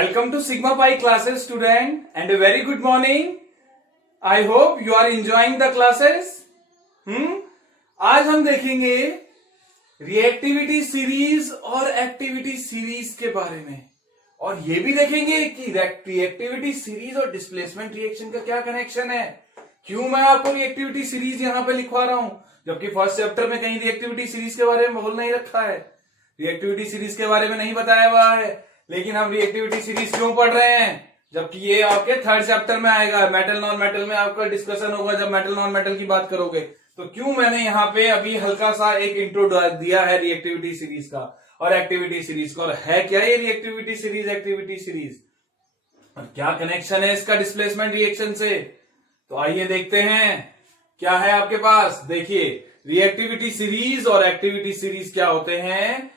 Welcome to Sigma Pi classes student and a very good morning. I hope you are enjoying the classes. आज हम देखेंगे reactivity series और activity series के बारे में और ये भी देखेंगे कि रिएक्टिविटी सीरीज और डिस्प्लेसमेंट रिएक्शन का क्या कनेक्शन है, क्यों मैं आपको रिएक्टिविटी सीरीज यहां पे लिखवा रहा हूं जबकि फर्स्ट चैप्टर में कहीं रिएक्टिविटी सीरीज के बारे में बोल नहीं रखा है, रिएक्टिविटी सीरीज के बारे में नहीं बताया हुआ है। लेकिन हम रिएक्टिविटी सीरीज क्यों पढ़ रहे हैं जबकि ये आपके थर्ड चैप्टर में आएगा, मेटल नॉन मेटल में आपका डिस्कशन होगा जब मेटल नॉन मेटल की बात करोगे। तो क्यों मैंने यहाँ पे अभी हल्का सा एक इंट्रो दिया है रिएक्टिविटी सीरीज का और एक्टिविटी सीरीज का, और है क्या ये रिएक्टिविटी सीरीज एक्टिविटी सीरीज और क्या कनेक्शन है इसका डिस्प्लेसमेंट रिएक्शन से। तो आइए देखते हैं क्या है आपके पास। देखिए रिएक्टिविटी सीरीज और एक्टिविटी सीरीज क्या होते हैं,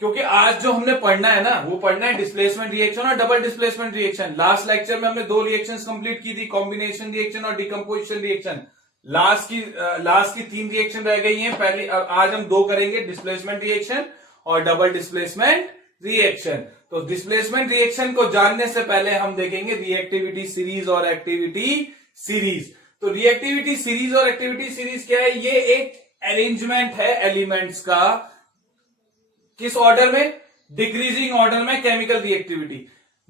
क्योंकि आज जो हमने पढ़ना है ना वो पढ़ना है डिस्प्लेसमेंट रिएक्शन और double displacement reaction. Last lecture में हमने दो रिएक्शंस कंप्लीट की थी, कॉम्बिनेशन रिएक्शन और डिकम्पोजिशन रिएक्शन। लास्ट की तीन रिएक्शन रह गई हैं। पहले आज हम दो करेंगे, डिस्प्लेसमेंट रिएक्शन और डबल डिस्प्लेसमेंट रिएक्शन। तो डिस्प्लेसमेंट रिएक्शन को जानने से पहले हम देखेंगे रिएक्टिविटी सीरीज और एक्टिविटी सीरीज। तो रिएक्टिविटी सीरीज और एक्टिविटी सीरीज क्या है, ये एक अरेंजमेंट है एलिमेंट्स का, किस ऑर्डर में, डिक्रीजिंग ऑर्डर में केमिकल रिएक्टिविटी।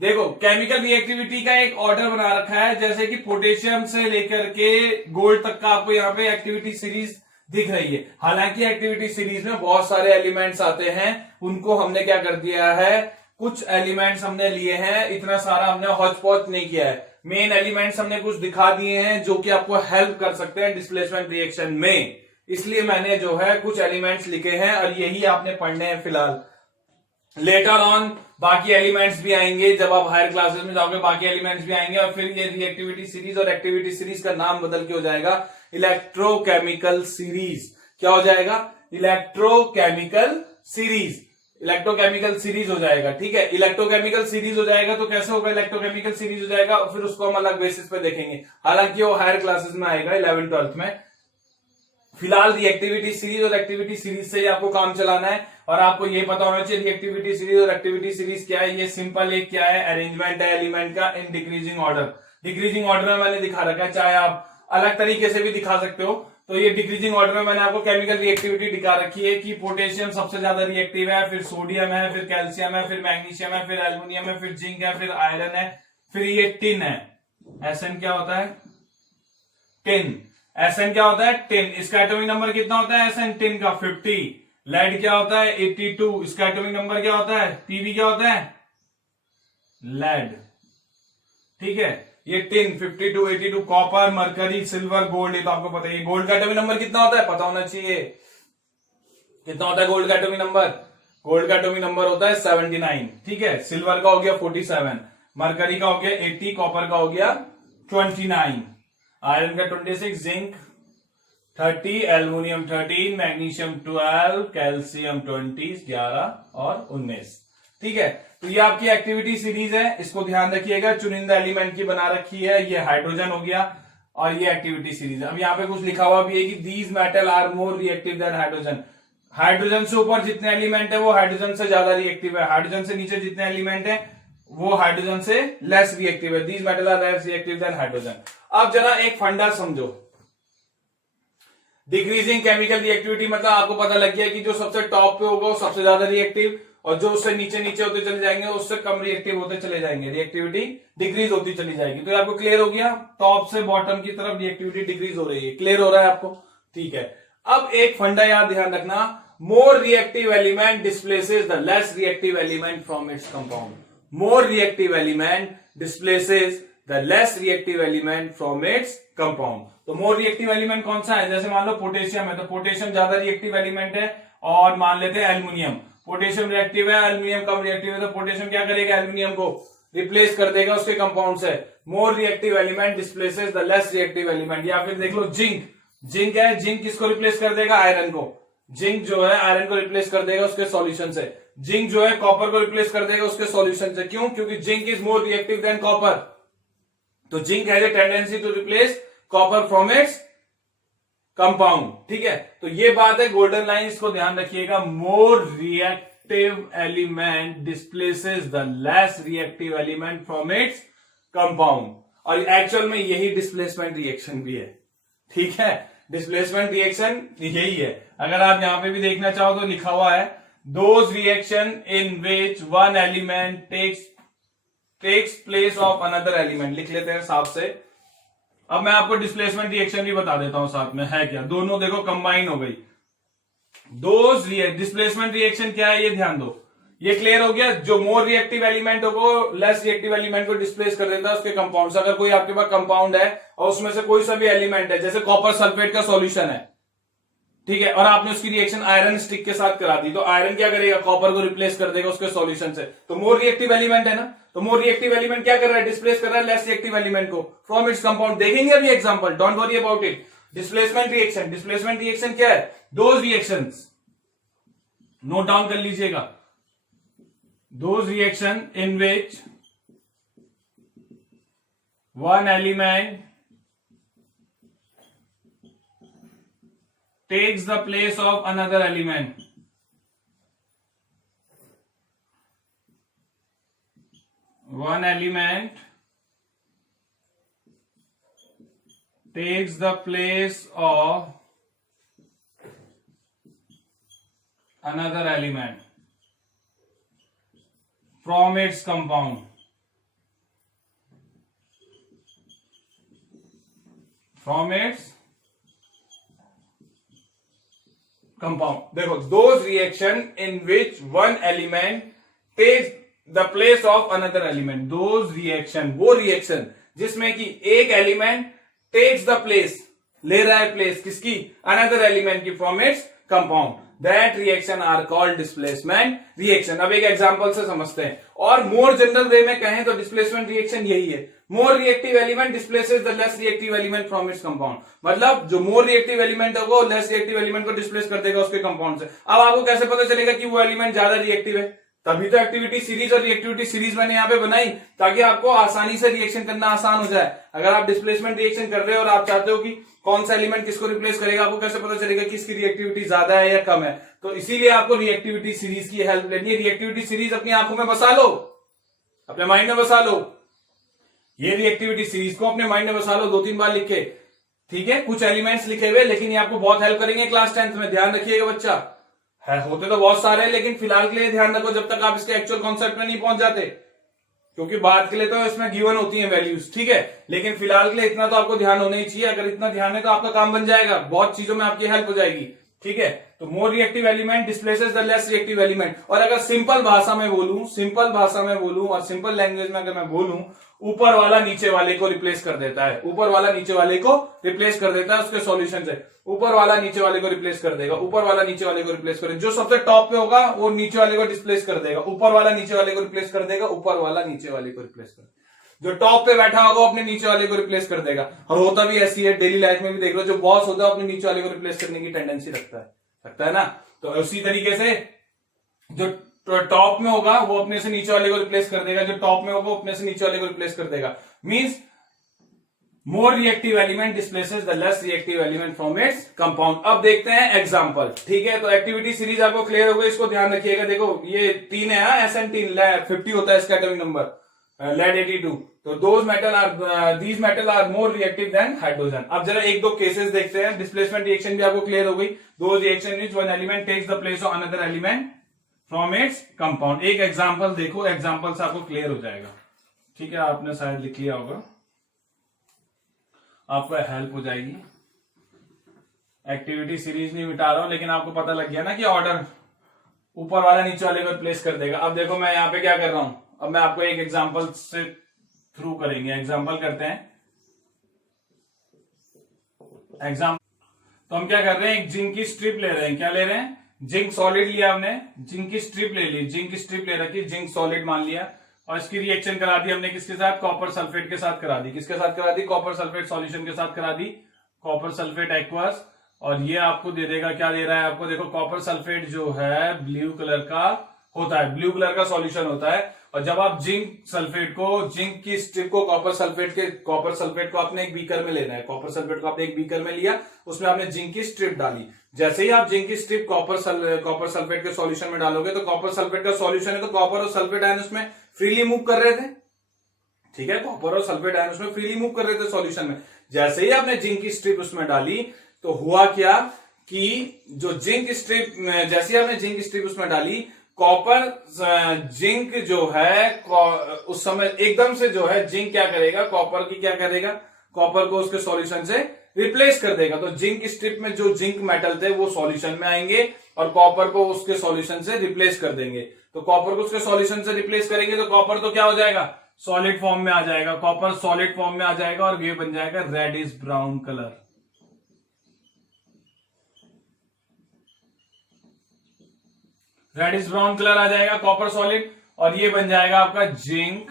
देखो केमिकल रिएक्टिविटी का एक ऑर्डर बना रखा है, जैसे कि पोटेशियम से लेकर के गोल्ड तक का आपको यहाँ पे एक्टिविटी सीरीज दिख रही है। हालांकि एक्टिविटी सीरीज में बहुत सारे एलिमेंट्स आते हैं, उनको हमने क्या कर दिया है, कुछ एलिमेंट्स हमने लिए हैं, इतना सारा हमने हौच पौच नहीं किया है। मेन एलिमेंट्स हमने कुछ दिखा दिए हैं जो कि आपको हेल्प कर सकते हैं डिस्प्लेसमेंट रिएक्शन में, इसलिए मैंने जो है कुछ एलिमेंट्स लिखे हैं और यही आपने पढ़ने हैं फिलहाल। लेटर ऑन बाकी एलिमेंट्स भी आएंगे, जब आप हायर क्लासेस में जाओगे बाकी एलिमेंट्स भी आएंगे और फिर ये रिएक्टिविटी सीरीज और एक्टिविटी सीरीज का नाम बदल के हो जाएगा इलेक्ट्रोकेमिकल सीरीज। क्या हो जाएगा, इलेक्ट्रोकेमिकल सीरीज, इलेक्ट्रोकेमिकल सीरीज हो जाएगा। ठीक है, इलेक्ट्रोकेमिकल सीरीज हो जाएगा। तो कैसे होगा, इलेक्ट्रोकेमिकल सीरीज हो जाएगा और फिर उसको हम अलग बेसिस पे देखेंगे, हालांकि वो हायर क्लासेस में आएगा 11th-12th में। फिलहाल रिएक्टिविटी सीरीज और एक्टिविटी सीरीज से ही आपको काम चलाना है और आपको ये पता होना चाहिए रिएक्टिविटी सीरीज और एक्टिविटी सीरीज क्या है। ये सिंपल एक क्या है, अरेंजमेंट है एलिमेंट का in decreasing order. Decreasing order में मैंने दिखा रखा है, चाहे आप अलग तरीके से भी दिखा सकते हो। तो ये डिक्रीजिंग ऑर्डर में मैंने आपको केमिकल रिएक्टिविटी दिखा रखी है कि पोटेशियम सबसे ज्यादा रिएक्टिव है, फिर सोडियम है, फिर कैल्शियम है, फिर मैग्नीशियम है, फिर एल्युमिनियम है, फिर जिंक है, फिर आयरन है, फिर ये टिन है। एसएन क्या होता है, टिन। एसएन क्या होता है, टिन। इसका एटॉमिक नंबर कितना होता है एसएन टिन का, 50। लेड क्या होता है, 82। इसका एटॉमिक नंबर क्या होता है, पीबी क्या होता है, लेड। ठीक है, ये tin 52, 82, copper, mercury, silver, gold, ये तो आपको पता है। गोल्ड का एटॉमिक नंबर कितना होता है, पता होना चाहिए। कितना होता है गोल्ड का एटॉमिक नंबर, गोल्ड का एटॉमिक नंबर होता है 79। ठीक है, सिल्वर का हो गया 47, मरकरी का हो गया 80, कॉपर का हो गया 29, आयरन का 26, जिंक 30, एल्युमिनियम 13, मैग्नीशियम 12, कैल्शियम 20, 11 और 19। ठीक है, तो ये आपकी एक्टिविटी सीरीज है, इसको ध्यान रखिएगा। चुनिंदा एलिमेंट की बना रखी है, ये हाइड्रोजन हो गया और ये एक्टिविटी सीरीज है। अब यहाँ पे कुछ लिखा हुआ भी है कि these metal are more reactive than hydrogen. Hydrogen से ऊपर जितने एलिमेंट है वो हाइड्रोजन से ज्यादा रिएक्टिव है, हाइड्रोजन से नीचे जितने एलिमेंट है वो हाइड्रोजन से लेस रिएक्टिव है। These metal are less reactive than hydrogen. अब जरा एक फंडा समझो, डिक्रीजिंग केमिकल रिएक्टिविटी मतलब आपको पता लग गया कि जो सबसे टॉप पे होगा वो सबसे ज्यादा रिएक्टिव और जो उससे नीचे नीचे होते चले जाएंगे उससे कम रिएक्टिव होते चले जाएंगे, रिएक्टिविटी डिक्रीज होती चली जाएगी। तो आपको क्लियर हो गया, टॉप से बॉटम की तरफ रिएक्टिविटी डिक्रीज हो रही है। क्लियर हो रहा है आपको, ठीक है। अब एक फंडा याद ध्यान रखना, मोर reactive element displaces the less reactive element from its compound. More reactive element displaces the less reactive element from its compound. तो मोर रिएक्टिव एलिमेंट कौन सा है, जैसे मान लो पोटेशियम है तो पोटेशियम ज्यादा रिएक्टिव एलिमेंट है, और मान लेते हैं एल्युमिनियम, पोटेशियम रिएक्टिव है, एल्युमिनियम कम रिएक्टिव है, तो पोटेशियम क्या करेगा, एल्युमिनियम को रिप्लेस कर देगा उसके कंपाउंड से। More reactive element displaces the less reactive element. या फिर देख लो जिंक, जिंक है, जिंक किसको रिप्लेस कर देगा, आयरन को। जिंक जो है आयरन को रिप्लेस कर देगा उसके सॉल्यूशन से। जिंक जो है कॉपर को रिप्लेस कर देगा उसके सॉल्यूशन से। क्यों, क्योंकि zinc is more reactive than copper. तो zinc has a tendency to replace copper from its compound. ठीक है, तो ये बात है गोल्डन लाइन, इसको ध्यान रखिएगा। मोर reactive element displaces the less reactive element from its compound। और एक्चुअल में यही डिस्प्लेसमेंट रिएक्शन भी है, ठीक है। डिस्प्लेसमेंट रिएक्शन यही है। अगर आप यहां पे भी देखना चाहो तो लिखा हुआ है those reaction in which one element takes place of another element, लिख लेते हैं साफ से। अब मैं आपको डिस्प्लेसमेंट रिएक्शन भी बता देता हूं साथ में है क्या, दोनों देखो कंबाइन हो गई। दोज डिस्प्लेसमेंट रिएक्शन क्या है ये ध्यान दो, ये क्लियर हो गया। जो मोर रिएक्टिव एलिमेंट होगा लेस रिएक्टिव एलिमेंट को डिस्प्लेस कर देता है उसके कंपाउंड से। अगर कोई आपके पास कंपाउंड है और उसमें से कोई सा भी एलिमेंट है, जैसे कॉपर सल्फेट का सॉल्यूशन है, ठीक है, और आपने उसकी रिएक्शन आयरन स्टिक के साथ करा दी, तो आयरन क्या करेगा, कॉपर को रिप्लेस कर देगा उसके सॉल्यूशन से। तो मोर रिएक्टिव एलिमेंट है ना, तो मोर रिएक्टिव एलिमेंट क्या कर रहा है, डिस्प्लेस कर रहा है लेस रिएक्टिव एलिमेंट को फ्रॉम इट्स कंपाउंड। देखेंगे अभी example, don't worry about it. Displacement reaction, displacement reaction क्या है, दोज रिएक्शंस, नोट डाउन कर लीजिएगा, those reaction in which one element takes the place of another element, one element takes the place of another element from its compound, from its compound। देखो those reaction in which one element takes the place of another element, those reaction, वो reaction जिसमें कि एक element takes the place, ले रहा है place किसकी, another element की from its compound, that reaction are called displacement reaction। अब एक एग्जांपल से समझते हैं, और मोर जनरल वे में कहें तो डिस्प्लेसमेंट रिएक्शन यही है, मोर reactive element displaces the less reactive element from its compound. मतलब जो मोर रिएक्टिव एलिमेंट होगा वो लेस रिएक्टिव एलिमेंट को डिस्प्लेस कर देगा उसके कंपाउंड से। अब आपको कैसे पता चलेगा कि वो एलिमेंट ज्यादा रिएक्टिव है, तभी तो एक्टिविटी सीरीज और रिएक्टिविटी सीरीज मैंने यहाँ पे बनाई ताकि आपको आसानी से रिएक्शन करना आसान हो जाए। अगर आप डिस्प्लेसमेंट रिएक्शन कर रहे हो और आप चाहते हो कि कौन सा एलिमेंट किसको रिप्लेस करेगा, आपको कैसे पता चलेगा कि इसकी रिएक्टिविटी ज्यादा है या कम है, तो इसीलिए आपको रिएक्टिविटी सीरीज की हेल्प लेनी है। रिएक्टिविटी सीरीज अपनी आंखों में बसा लो, अपने माइंड में बसा लो, ये रिएक्टिविटी सीरीज को अपने माइंड में बसा लो 2-3 बार लिख के, ठीक है। कुछ एलिमेंट्स लिखे हुए लेकिन ये आपको बहुत हेल्प करेंगे क्लास 10th में, ध्यान रखिएगा बच्चा। है होते तो बहुत सारे हैं लेकिन फिलहाल के लिए ध्यान रखो जब तक आप इसके एक्चुअल कॉन्सेप्ट में नहीं पहुंच जाते, क्योंकि बाद के लिए तो इसमें गिवन होती हैं वैल्यूज, ठीक है। लेकिन फिलहाल के लिए इतना तो आपको ध्यान होना ही चाहिए। अगर इतना ध्यान है तो आपका काम बन जाएगा, बहुत चीजों में आपकी हेल्प हो जाएगी, ठीक है। तो मोर reactive element displaces the less reactive element. और अगर सिंपल भाषा में बोलूं और सिंपल लैंग्वेज में अगर मैं बोलूं, ऊपर वाला नीचे वाले को रिप्लेस कर देता है, ऊपर वाला नीचे वाले को रिप्लेस कर देता है उसके सॉल्यूशन से। ऊपर वाला नीचे वाले को रिप्लेस कर देगा, ऊपर वाला नीचे वाले को रिप्लेस करेगा, जो सबसे टॉप पे होगा वो नीचे वाले को डिस्प्लेस कर देगा, ऊपर वाला नीचे वाले को रिप्लेस कर देगा, ऊपर वाला नीचे वाले को रिप्लेस कर देगा। जो टॉप पे बैठा होगा वो अपने नीचे वाले को रिप्लेस कर देगा। और होता भी ऐसी है, डेली लाइफ में भी देख लो, जो बॉस होता है अपने नीचे वाले को रिप्लेस करने की टेंडेंसी रखता है ना। तो उसी तरीके से जो टॉप में होगा वो अपने से नीचे वाले को रिप्लेस कर देगा, जो टॉप में होगा अपने से नीचे वाले को रिप्लेस कर देगा। Means more reactive element displaces the less reactive element from its compound. अब देखते हैं एग्जांपल, ठीक है। तो एक्टिविटी सीरीज आपको क्लियर हो गई, इसको ध्यान रखिएगा। देखो ये 3 है, SN3 50 होता है इसका एटॉमिक नंबर, लेड 82। तो these metal are more reactive than hydrogen. अब जरा 1-2 केसेस देखते हैं। डिस्प्लेसमेंट रिएक्शन भी आपको क्लियर हो गई, those reaction is one element takes the place of another element from its compound. एक एग्जांपल देखो, एग्जांपल से आपको क्लियर हो जाएगा, ठीक है। आपने शायद लिख लिया होगा, आपको हेल्प हो जाएगी। एक्टिविटी सीरीज नहीं मिटा रहा हूं लेकिन आपको पता लग गया ना कि ऑर्डर ऊपर वाला नीचे वाले को रिप्लेस कर देगा। अब देखो मैं यहां पे क्या कर रहा हूं, अब मैं आपको एक एग्जांपल से थ्रू करेंगे। एग्जांपल करते हैं, तो हम क्या कर रहे हैं, एक जिंक की स्ट्रिप ले रहे हैं। क्या ले रहे हैं, जिंक सॉलिड लिया हमने, जिंक की स्ट्रिप ले ली, जिंक की स्ट्रिप ले रखी, जिंक सॉलिड मान लिया, और इसकी रिएक्शन करा दी हमने किसके साथ, कॉपर सल्फेट के साथ करा दी। किसके साथ करा दी, कॉपर सल्फेट सॉल्यूशन के साथ करा दी, कॉपर सल्फेट एक्वस। और ये आपको दे देगा, क्या दे रहा है आपको, देखो कॉपर सल्फेट जो है ब्लू कलर का होता है, ब्लू कलर का सॉल्यूशन होता है, और जब आप जिंक की स्ट्रिप को कॉपर सल्फेट को आपने एक बीकर में लेना है, कॉपर सल्फेट को आपने एक बीकर में लिया, उसमें आपने जिंक की स्ट्रिप डाली। जैसे ही आप जिंक की स्ट्रिप कॉपर सल्फेट के सॉल्यूशन में डालोगे तो कॉपर सल्फेट का सॉल्यूशन है, तो कॉपर और सल्फेट आयन उसमें फ्रीली मूव कर रहे थे। ठीक है, कॉपर और सल्फेट आयन उसमें फ्रीली मूव कर रहे थे सॉल्यूशन में। जैसे ही आपने जिंक की स्ट्रिप उसमें डाली तो हुआ क्या कि जो जैसे ही आपने जिंक की स्ट्रिप उसमें डाली, कॉपर जिंक जो है उस समय एकदम से जो है जिंक क्या करेगा, कॉपर को उसके सॉल्यूशन से रिप्लेस कर देगा। तो जिंक स्ट्रिप में जो जिंक मेटल थे वो सॉल्यूशन में आएंगे और कॉपर को उसके सॉल्यूशन से रिप्लेस कर देंगे। तो कॉपर को उसके सॉल्यूशन से रिप्लेस करेंगे तो कॉपर तो क्या हो जाएगा, सॉलिड फॉर्म में आ जाएगा। कॉपर सॉलिड फॉर्म में आ जाएगा और ये बन जाएगा reddish brown colour. Reddish brown colour आ जाएगा कॉपर सॉलिड, और ये बन जाएगा आपका जिंक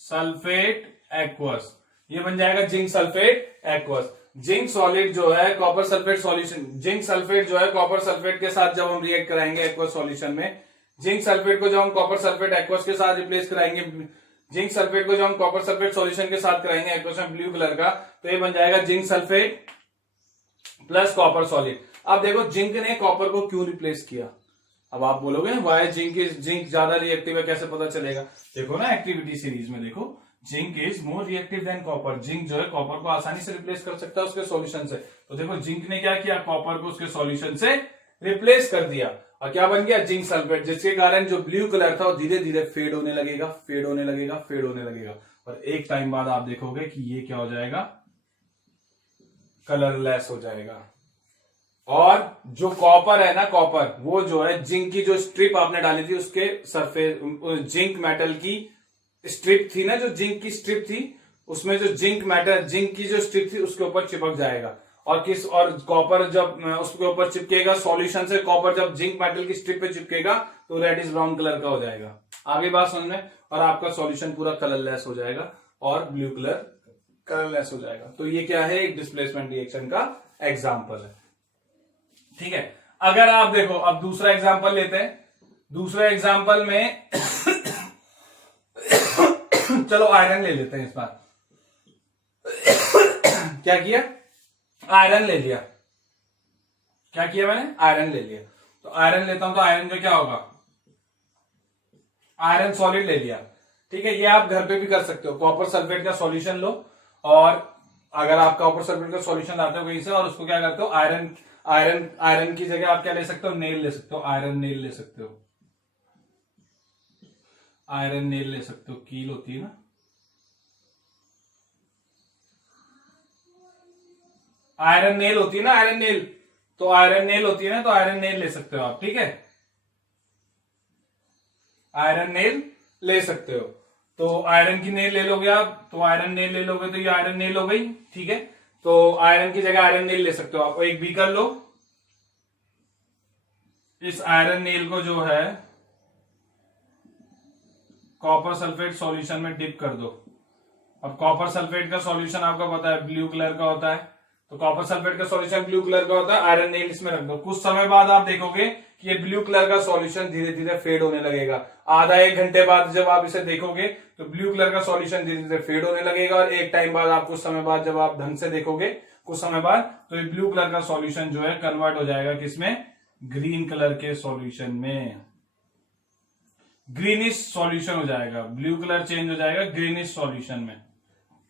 सल्फेट एक्वस। ये बन जाएगा zinc sulphate aqueous. Zinc solid जो है copper sulphate solution, zinc sulphate जो है कॉपर सल्फेट के साथ जब हम रिएक्ट कराएंगे एक्वस सॉल्यूशन में, जिंक सल्फेट को जब हम कॉपर सल्फेट एक्वस के साथ रिप्लेस कराएंगे, जिंक सल्फेट को जब हम कॉपर सल्फेट सॉल्यूशन के साथ कराएंगे एक्वस में ब्लू कलर का, तो ये बन जाएगा zinc sulphate plus copper solid. अब देखो जिंक ने कॉपर को क्यों रिप्लेस किया। अब आप बोलोगे वाई जिंक ज्यादा रिएक्टिव है, कैसे पता चलेगा। देखो ना एक्टिविटी सीरीज में देखो, zinc is more reactive than copper. Zinc जो है कॉपर को आसानी से रिप्लेस कर सकता है उसके सॉल्यूशन से। तो देखो जिंक ने क्या किया, कॉपर को उसके सॉल्यूशन से रिप्लेस कर दिया और क्या बन गया, जिंक सल्फेट, जिसके कारण जो ब्लू कलर था वो धीरे धीरे फेड होने लगेगा और एक टाइम बाद आप देखोगे कि ये क्या हो जाएगा, कलरलेस हो जाएगा। और जो कॉपर है ना, कॉपर वो जो है जिंक की जो स्ट्रिप आपने डाली थी उसके सरफेस, जिंक मेटल की स्ट्रिप थी ना, जो जिंक की स्ट्रिप थी उसमें जो जिंक की जो स्ट्रिप थी उसके ऊपर चिपक जाएगा। और कॉपर जब उसके ऊपर चिपकेगा सॉल्यूशन से, कॉपर जब जिंक मेटल की स्ट्रिप पे चिपकेगा तो रेडिश ब्राउन कलर का हो जाएगा। आगे बात समझ में, और आपका सॉल्यूशन पूरा कलरलेस हो जाएगा और ब्लू कलरलेस हो जाएगा। तो ये क्या है, एक डिस्प्लेसमेंट रिएक्शन का एग्जाम्पल है। ठीक है, अगर आप देखो अब दूसरा एग्जाम्पल लेते हैं। दूसरा एग्जाम्पल में चलो आयरन ले लेते हैं इस बार। क्या किया, आयरन ले लिया। क्या किया मैंने, आयरन ले लिया। तो आयरन लेता हूं तो आयरन का क्या होगा, आयरन सॉलिड ले लिया। ठीक है, ये आप घर पे भी कर सकते हो। कॉपर सल्फेट का सॉल्यूशन लो और अगर आप कॉपर सल्फेट का सॉल्यूशन लाते हो कहीं से और उसको क्या करते हो, आयरन की जगह आप क्या ले सकते हो, नेल ले सकते हो, आयरन नेल ले सकते हो, आयरन नेल ले सकते हो। कील होती है ना, आयरन नेल होती है ना, आयरन नेल, तो आयरन नेल होती है ना, तो आयरन नेल ले सकते हो आप। ठीक है, आयरन नेल ले सकते हो। तो आयरन की नेल ले लोगे आप, तो आयरन नेल ले लोगे तो ये आयरन नेल हो गई। ठीक है, तो आयरन की जगह आयरन नेल ले सकते हो आप। एक बीकर लो, इस आयरन नेल को जो है कॉपर सल्फेट सॉल्यूशन में डिप कर दो। अब कॉपर सल्फेट का सॉल्यूशन आपका पता है ब्लू कलर का होता है, तो कॉपर सल्फेट का सॉल्यूशन ब्लू कलर का होता है। आयरन नेल इसमें रख दो। कुछ समय बाद आप देखोगे कि ये ब्लू कलर का सॉल्यूशन धीरे धीरे फेड होने लगेगा। आधा एक घंटे बाद जब आप इसे देखोगे तो ब्लू कलर का सॉल्यूशन धीरे धीरे फेड होने लगेगा और एक टाइम बाद आप कुछ समय बाद जब आप ढंग से देखोगे कुछ समय बाद, तो ये ब्लू कलर का सॉल्यूशन जो है कन्वर्ट हो जाएगा किसमें, ग्रीन कलर के सॉल्यूशन में। ग्रीनिश सॉल्यूशन हो जाएगा, ब्लू कलर चेंज हो जाएगा ग्रीनिश सॉल्यूशन में।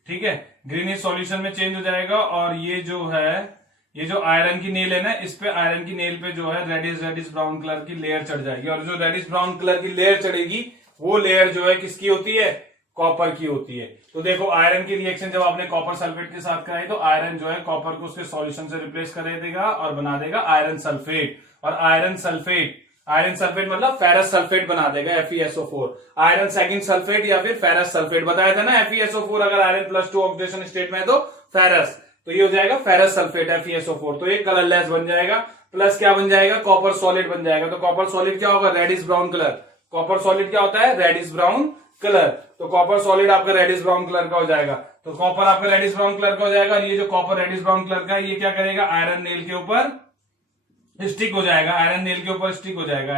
ठीक है, ग्रीनिश सॉल्यूशन में चेंज हो जाएगा और ये जो है, ये जो आयरन की नेल है ना, इस पे आयरन की नेल पे जो है रेडिश ब्राउन कलर की लेयर चढ़ जाएगी और जो रेडिश ब्राउन कलर की लेयर चढ़ेगी वो लेयर जो है किसकी होती है, कॉपर की होती है। तो देखो आयरन की रिएक्शन जब आपने कॉपर सल्फेट के साथ कराई तो आयरन जो है कॉपर को उसके सॉल्यूशन से रिप्लेस कर देगा और बना देगा आयरन सल्फेट। और आयरन सल्फेट मतलब फेरस सल्फेट बना देगा, FeSO4। आयरन सेकंड सल्फेट या फिर फेरस सल्फेट बताया था ना, FeSO4 अगर आयरन +2 ऑक्सीडेशन स्टेट में है तो फेरस, तो ये हो जाएगा फेरस सल्फेट FeSO4। तो ये कलरलेस बन जाएगा, प्लस क्या बन जाएगा, कॉपर सॉलिड बन जाएगा। तो कॉपर सॉलिड क्या होगा, reddish brown colour. Copper solid क्या होता है, रेडिश ब्राउन कलर। तो कॉपर सॉलिड आपका रेडिश ब्राउन कलर का हो जाएगा। तो कॉपर आपका रेडिश ब्राउन कलर का हो जाएगा और ये जो कॉपर रेडिश ब्राउन कलर का है ये क्या करेगा, आयरन नेल के ऊपर स्टिक हो जाएगा, आयरन नेल के ऊपर स्टिक हो जाएगा,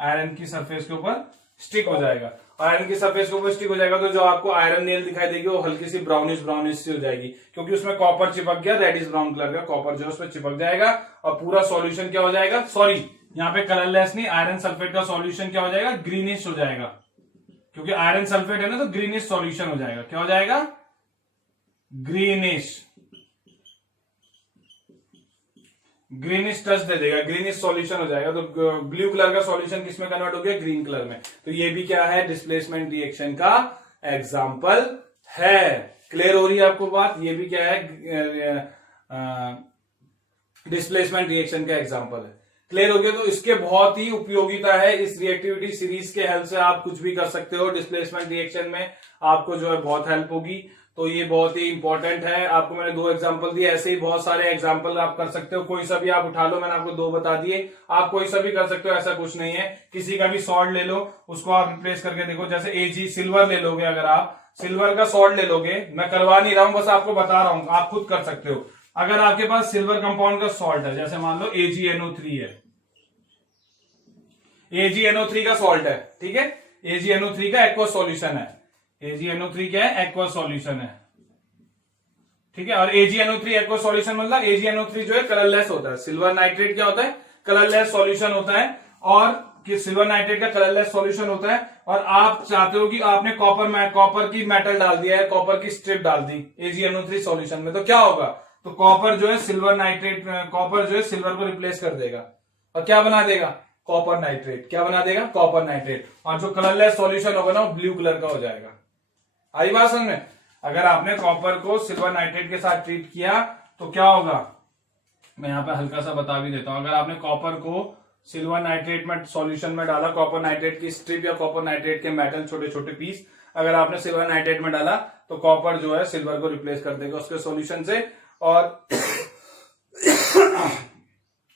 आयरन की सरफेस के ऊपर स्टिक हो जाएगा। आयरन की सरफेस के ऊपर स्टिक हो जाएगा तो जो आपको आयरन नेल दिखाई देगी वो हल्की सी ब्राउनिश सी हो जाएगी, क्योंकि उसमें कॉपर चिपक गया, रेडिश ब्राउन कलर का कॉपर जो है उसमें चिपक जाएगा और पूरा सॉल्यूशन क्या हो जाएगा, सॉरी यहाँ पे कलरलेस नहीं, आयरन सल्फेट का सॉल्यूशन क्या हो जाएगा, ग्रीनिश हो जाएगा, क्योंकि आयरन सल्फेट है ना तो ग्रीनिश सॉल्यूशन हो जाएगा। क्या हो जाएगा, ग्रीनिश टच दे देगा, ग्रीनिश सॉल्यूशन हो जाएगा। तो ब्लू कलर का सॉल्यूशन किसमें कन्वर्ट हो गया, ग्रीन कलर में। तो ये भी क्या है, डिस्प्लेसमेंट रिएक्शन का एग्जांपल है। क्लियर हो रही है आपको बात, ये भी क्या है, डिस्प्लेसमेंट रिएक्शन का एग्जांपल है। क्लियर हो गया। तो इसके बहुत ही उपयोगिता है, इस रिएक्टिविटी सीरीज के हेल्प से आप कुछ भी कर सकते हो डिस्प्लेसमेंट रिएक्शन में, आपको जो है बहुत हेल्प होगी। तो ये बहुत ही इंपॉर्टेंट है। आपको मैंने 2 एग्जांपल दिए, ऐसे ही बहुत सारे एग्जांपल आप कर सकते हो, कोई सा भी आप उठा लो, मैंने आपको 2 बता दिए, आप कोई सा भी कर सकते हो, ऐसा कुछ नहीं है। किसी का भी सॉल्ट ले लो, उसको आप रिप्लेस करके देखो, जैसे Ag सिल्वर ले लोगे, अगर आप सिल्वर का सॉल्ट ले लोगे, मैं करवा नहीं रहा हूं, बस आपको बता रहा हूं, आप खुद कर सकते हो। अगर आपके पास सिल्वर कंपाउंड का सॉल्ट है, जैसे मान लो AgNO3 है, AgNO3 का सॉल्ट है, ठीक है, AgNO3 का एक्वा सॉल्यूशन है, AgNO3 क्या है, एक्वा सॉल्यूशन है, ठीक है। और AgNO3 एक्वा सॉल्यूशन मतलब AgNO3 जो है कलरलेस होता है, सिल्वर नाइट्रेट क्या होता है, कलरलेस सॉल्यूशन होता है, और कि सिल्वर नाइट्रेट का कलरलेस सॉल्यूशन होता है, और आप चाहते हो कि आपने कॉपर की मेटल डाल दिया है, कॉपर की स्ट्रिप डाल दी AgNO3 सॉल्यूशन में, तो क्या होगा, तो कॉपर जो है सिल्वर नाइट्रेट, कॉपर जो है सिल्वर को रिप्लेस कर देगा और क्या बना देगा, कॉपर नाइट्रेट। क्या बना देगा, कॉपर नाइट्रेट। और जो कलरलेस सॉल्यूशन होगा ना वो ब्लू कलर का हो जाएगा। आई बात समझ में। अगर आपने कॉपर को सिल्वर नाइट्रेट के साथ ट्रीट किया तो क्या होगा, मैं यहां पे हल्का सा बता भी देता हूं। अगर आपने कॉपर को सिल्वर नाइट्रेट में सॉल्यूशन में डाला, कॉपर नाइट्रेट की स्ट्रिप या कॉपर नाइट्रेट के मेटल छोटे छोटे पीस अगर आपने सिल्वर नाइट्रेट में डाला तो कॉपर जो है सिल्वर को रिप्लेस कर देगा उसके सॉल्यूशन से, और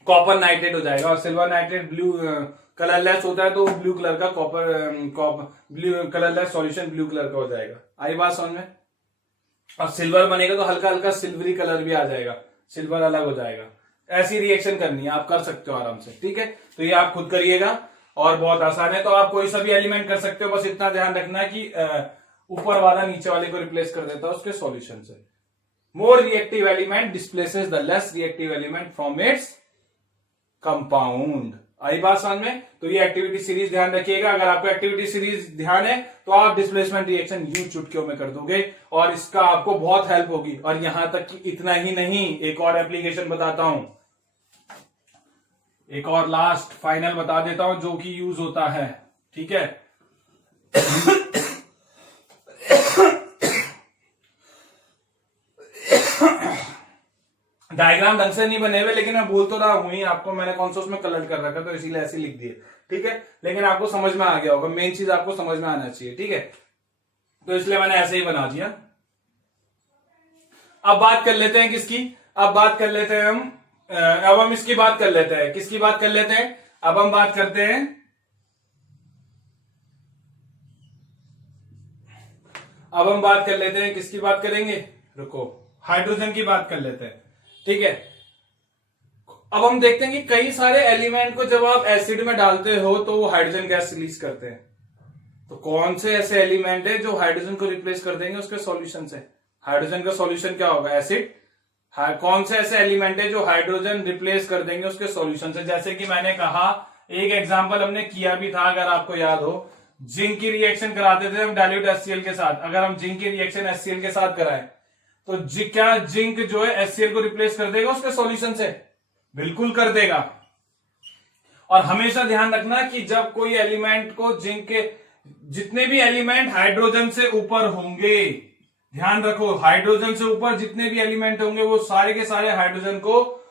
कॉपर नाइट्रेट हो जाएगा। और सिल्वर नाइट्रेट ब्लू कलरलेस होता है तो ब्लू कलर का blue colourless solution blue colour का हो जाएगा। आई बात समझ में। और सिल्वर बनेगा तो हल्का हल्का सिल्वरी कलर भी आ जाएगा, सिल्वर अलग हो जाएगा। ऐसी रिएक्शन करनी है, आप कर सकते हो आराम से, ठीक है। तो ये आप खुद करिएगा और बहुत आसान है। तो आप कोई सा भी एलिमेंट कर सकते हो, बस इतना ध्यान रखना है कि ऊपर वाला नीचे वाले को रिप्लेस कर देता है उसके सॉल्यूशन से। More reactive element displaces the less reactive element from its compound. आई बात समझ में। तो ये एक्टिविटी सीरीज ध्यान रखिएगा। अगर आपको एक्टिविटी सीरीज ध्यान है तो आप डिस्प्लेसमेंट रिएक्शन यूं चुटकियों में कर दोगे और इसका आपको बहुत हेल्प होगी। और यहां तक कि इतना ही नहीं, एक और एप्लीकेशन बताता हूं, एक और लास्ट फाइनल बता देता हूं जो कि यूज होता है, ठीक है। डायग्राम ढंग से नहीं बने हुए, लेकिन मैं बोल तो रहा हूं ही आपको, मैंने कौन सा उसमें कलर कर रखा तो इसीलिए ऐसे लिख दिए, ठीक है। लेकिन आपको समझ में आ गया होगा, मेन चीज आपको समझ में आना चाहिए, ठीक है। तो इसलिए मैंने ऐसे ही बना दिया। अब बात कर लेते हैं किसकी, अब बात कर लेते हैं अब हम इसकी बात कर लेते हैं। किसकी बात कर लेते हैं, अब हम बात करते हैं, अब हम बात कर लेते हैं किसकी बात करेंगे, रुको, हाइड्रोजन की बात कर लेते हैं, ठीक है। अब हम देखते हैं कि कई सारे एलिमेंट को जब आप एसिड में डालते हो तो वो हाइड्रोजन गैस रिलीज करते हैं। तो कौन से ऐसे एलिमेंट है जो हाइड्रोजन को रिप्लेस कर देंगे उसके सॉल्यूशन से। हाइड्रोजन का सॉल्यूशन क्या होगा, एसिड। कौन से ऐसे एलिमेंट है जो हाइड्रोजन रिप्लेस कर देंगे उसके सॉल्यूशन से। जैसे कि मैंने कहा, एक एग्जांपल हमने किया भी था, अगर आपको याद हो, जिंक की रिएक्शन कराते थे हम डाइल्यूट HCl के साथ। अगर हम जिंक की रिएक्शन HCl के साथ कराएं तो क्या जिंक जो है HCl को रिप्लेस कर देगा उसके सॉल्यूशन से, बिल्कुल कर देगा। और हमेशा ध्यान रखना कि जब कोई एलिमेंट को जिंक के, जितने भी एलिमेंट हाइड्रोजन से ऊपर होंगे, ध्यान रखो, हाइड्रोजन से ऊपर जितने भी एलिमेंट होंगे वो सारे के सारे हाइड्रोजन को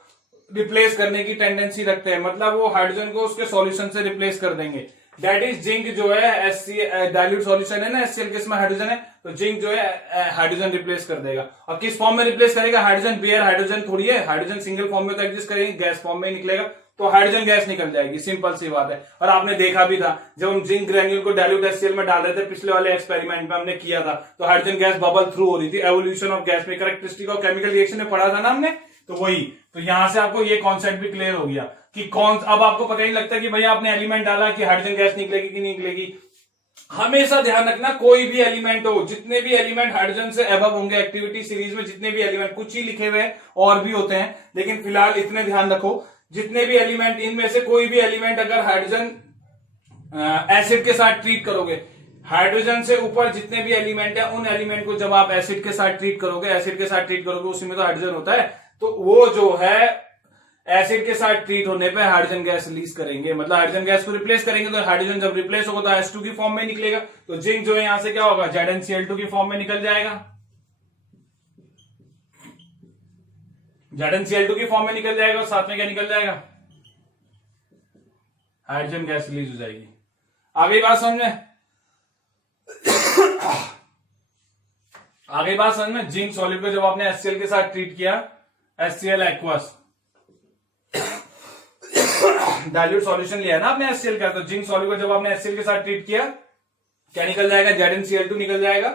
रिप्लेस करने की टेंडेंसी रखते हैं, मतलब वो हाइड्रोजन को उसके सॉल्यूशन से रिप्लेस कर देंगे। दैट इज जिंक जो है डाइल्यूट सॉल्यूशन है ना HCl के, इसमें हाइड्रोजन है, तो जिंक जो है हाइड्रोजन रिप्लेस कर देगा। और किस फॉर्म में रिप्लेस करेगा, हाइड्रोजन बेयर हाइड्रोजन थोड़ी है, हाइड्रोजन सिंगल फॉर्म में तो एग्जिस्ट करेगी, गैस फॉर्म में निकलेगा, तो हाइड्रोजन गैस निकल जाएगी, सिंपल सी बात है। और आपने देखा भी था जब हम जिंक ग्रेन्यूल को डाइल्यूट HCl में डाल रहे थे, पिछले वाले एक्सपेरिमेंट में हमने किया था, तो हाइड्रोजन गैस बबल थ्रू हो रही थी। एवोल्यूशन ऑफ गैस में कैरेक्टरिस्टिक ऑफ केमिकल रिएक्शन में पढ़ा था ना हमने, तो वही। तो यहां से आपको ये कॉन्सेप्ट भी क्लियर हो गया कि कौन, अब आपको पता ही लगता है कि भैया आपने एलिमेंट डाला कि हाइड्रोजन गैस निकलेगी कि नहीं निकलेगी। हमेशा ध्यान रखना, कोई भी एलिमेंट हो, जितने भी एलिमेंट हाइड्रोजन से अबव होंगे एक्टिविटी सीरीज में, जितने भी एलिमेंट, कुछ ही लिखे हुए हैं और भी होते हैं, लेकिन फिलहाल इतने ध्यान रखो, जितने भी एलिमेंट, इनमें से कोई भी एलिमेंट अगर हाइड्रोजन एसिड के साथ ट्रीट करोगे, हाइड्रोजन से ऊपर जितने भी एलिमेंट है उन एलिमेंट को जब आप एसिड के साथ ट्रीट करोगे, उसी में तो हाइड्रोजन होता है, तो वो जो है एसिड के साथ ट्रीट होने पे हाइड्रोजन गैस रिलीज करेंगे, मतलब हाइड्रोजन गैस को रिप्लेस करेंगे। तो हाइड्रोजन जब रिप्लेस होगा तो H2 की फॉर्म में निकलेगा, तो जिंक जो है यहां से क्या होगा, ZnCl2 की फॉर्म में निकल जाएगा, ZnCl2 की फॉर्म में निकल जाएगा, और साथ में क्या निकल जाएगा, हाइड्रोजन गैस रिलीज हो जाएगी। आगे बात समझ में, आगे बात समझ में, जिंक सॉलिड को जब आपने HCl के साथ ट्रीट किया, HCl एक्वस डाइल्यूट सॉल्यूशन लिया ना आपने HCl का, तो जिंक सॉलिड को जब आपने HCl के साथ ट्रीट किया, क्या निकल जाएगा, ZnCl2 निकल जाएगा,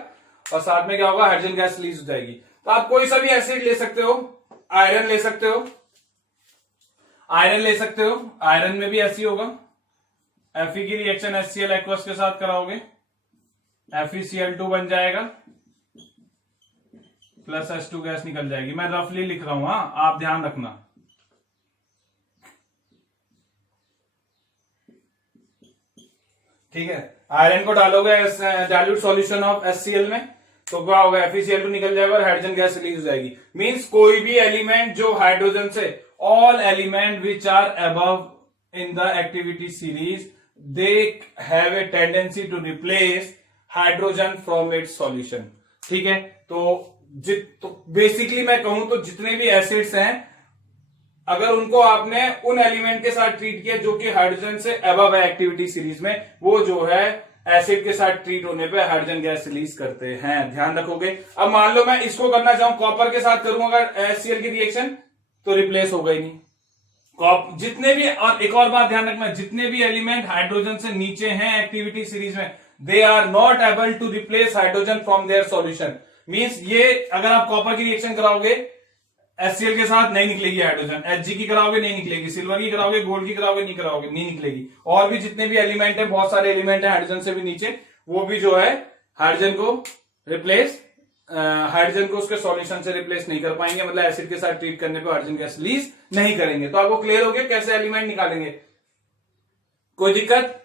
और साथ में क्या होगा, हाइड्रोजन गैस रिलीज हो जाएगी। तो आप कोई सा भी एसिड ले सकते हो, आयरन ले सकते हो, आयरन में भी ऐसी होगा, Fe की रिएक्शन HCl एक्वस के साथ कराओगे, FeCl2 बन जाएगा, प्लस H2 गैस निकल जाएगी। मैं रफली लिख रहा हूं, हाँ, आप ध्यान रखना। ठीक है, आयरन को डालोगे डाइल्यूट सॉल्यूशन ऑफ HCl में, तो क्या होगा, FeCl2 निकल जाएगा और हाइड्रोजन गैस रिलीज हो जाएगी। मींस कोई भी एलिमेंट जो हाइड्रोजन से, all element which are above in the activity series, they have a tendency to replace hydrogen from its solution. ठीक है, तो बेसिकली मैं कहूं तो जितने भी एसिड्स हैं, अगर उनको आपने उन एलिमेंट के साथ ट्रीट किया जो कि हाइड्रोजन से अबव है एक्टिविटी सीरीज में, वो जो है एसिड के साथ ट्रीट होने पे हाइड्रोजन गैस रिलीज करते हैं, ध्यान रखोगे। अब मान लो मैं इसको करना चाहूं, कॉपर के साथ करूं अगर HCl की रिएक्शन, तो रिप्लेस होगा ही नहीं। जितने भी, और एक और बात ध्यान रखना, जितने भी एलिमेंट हाइड्रोजन से नीचे हैं एक्टिविटी सीरीज में, they are not able to replace hydrogen from their solution. Means ये अगर आप कॉपर की रिएक्शन कराओगे HCl के साथ, नहीं निकलेगी हाइड्रोजन, Hg की कराओगे नहीं निकलेगी, सिल्वर की कराओगे, गोल्ड की कराओगे नहीं निकलेगी। और भी जितने भी एलिमेंट है, बहुत सारे एलिमेंट है हाइड्रोजन से भी नीचे, वो भी जो है हाइड्रोजन को रिप्लेस, हाइड्रोजन को उसके सॉल्यूशन से रिप्लेस नहीं कर पाएंगे, मतलब एसिड के साथ ट्रीट करने पे हाइड्रोजन गैस रिलीज नहीं करेंगे। तो आपको क्लियर हो गया कैसे एलिमेंट निकालेंगे, कोई दिक्कत?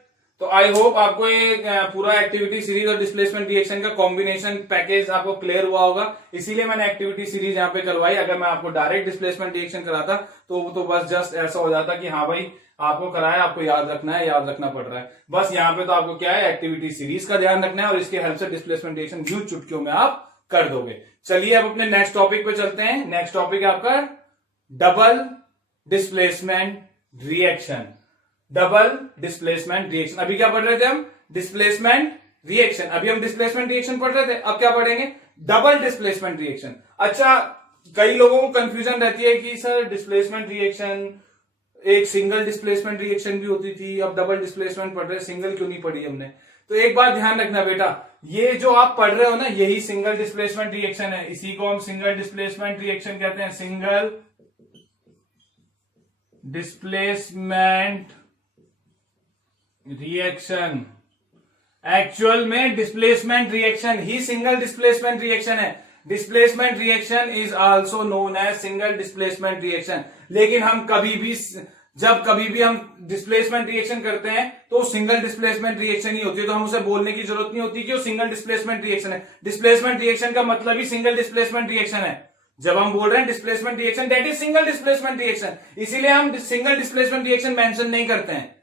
तो आई होप आपको ये पूरा एक्टिविटी सीरीज और डिस्प्लेसमेंट रिएक्शन का कॉम्बिनेशन पैकेज आपको क्लियर हुआ होगा, इसीलिए मैंने एक्टिविटी सीरीज यहाँ पे करवाई। अगर मैं आपको डायरेक्ट डिस्प्लेसमेंट रिएक्शन कराता तो बस जस्ट ऐसा हो जाता कि हाँ भाई आपको कराया, आपको याद रखना है, याद रखना पड़ रहा है। बस यहाँ पे तो आपको क्या है, एक्टिविटी सीरीज का ध्यान रखना है और इसके हेल्प से डिस्प्लेसमेंट रिएक्शन यूं चुटकियों में आप कर दोगे। चलिए अब अपने नेक्स्ट टॉपिक पे चलते हैं। नेक्स्ट टॉपिक है आपका double displacement reaction. Double displacement reaction, अभी क्या पढ़ रहे थे हम, डिस्प्लेसमेंट रिएक्शन, अभी हम डिस्प्लेसमेंट रिएक्शन पढ़ रहे थे, अब क्या पढ़ेंगे, डबल डिस्प्लेसमेंट रिएक्शन। अच्छा, कई लोगों को कंफ्यूजन रहती है कि सर डिस्प्लेसमेंट रिएक्शन, एक सिंगल डिस्प्लेसमेंट रिएक्शन भी होती थी, अब डबल डिस्प्लेसमेंट पढ़ रहे, सिंगल क्यों नहीं पढ़ी हमने? तो एक बात ध्यान रखना बेटा, ये जो आप पढ़ रहे हो ना, यही सिंगल डिस्प्लेसमेंट रिएक्शन है, इसी को हम सिंगल डिस्प्लेसमेंट रिएक्शन कहते हैं, सिंगल डिस्प्लेसमेंट रिएक्शन। एक्चुअल में डिस्प्लेसमेंट रिएक्शन ही सिंगल डिस्प्लेसमेंट रिएक्शन है। Displacement reaction is also known as single displacement reaction. लेकिन हम जब कभी भी हम डिस्प्लेसमेंट रिएक्शन करते हैं तो सिंगल डिस्प्लेसमेंट रिएक्शन ही होती है, तो हम उसे बोलने की जरूरत नहीं होती कि वो सिंगल डिस्प्लेसमेंट रिएक्शन है। डिस्प्लेसमेंट रिएक्शन का मतलब ही सिंगल डिस्प्लेसमेंट रिएक्शन है। जब हम बोल रहे हैं displacement reaction, that is single displacement reaction, इसीलिए हम सिंगल डिस्प्लेसमेंट रिएक्शन मेंशन नहीं करते हैं।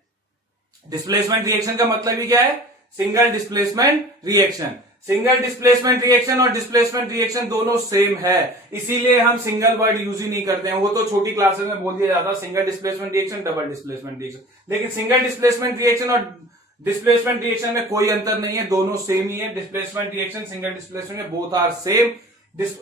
डिस्प्लेसमेंट रिएक्शन का मतलब ही क्या है, single displacement reaction. Single displacement reaction और डिस्प्लेसमेंट रिएक्शन दोनों सेम है, इसीलिए हम सिंगल वर्ड यूज ही नहीं करते हैं। वो तो छोटी क्लासेस में बोल दिया जाता, single displacement reaction, double displacement reaction, लेकिन सिंगल डिस्प्लेसमेंट रिएक्शन और डिस्प्लेसमेंट रिएक्शन में कोई अंतर नहीं है, दोनों सेम ही है। डिस्प्लेसमेंट रिएक्शन, सिंगल डिस्प्लेसमेंट में बोथ आर सेम।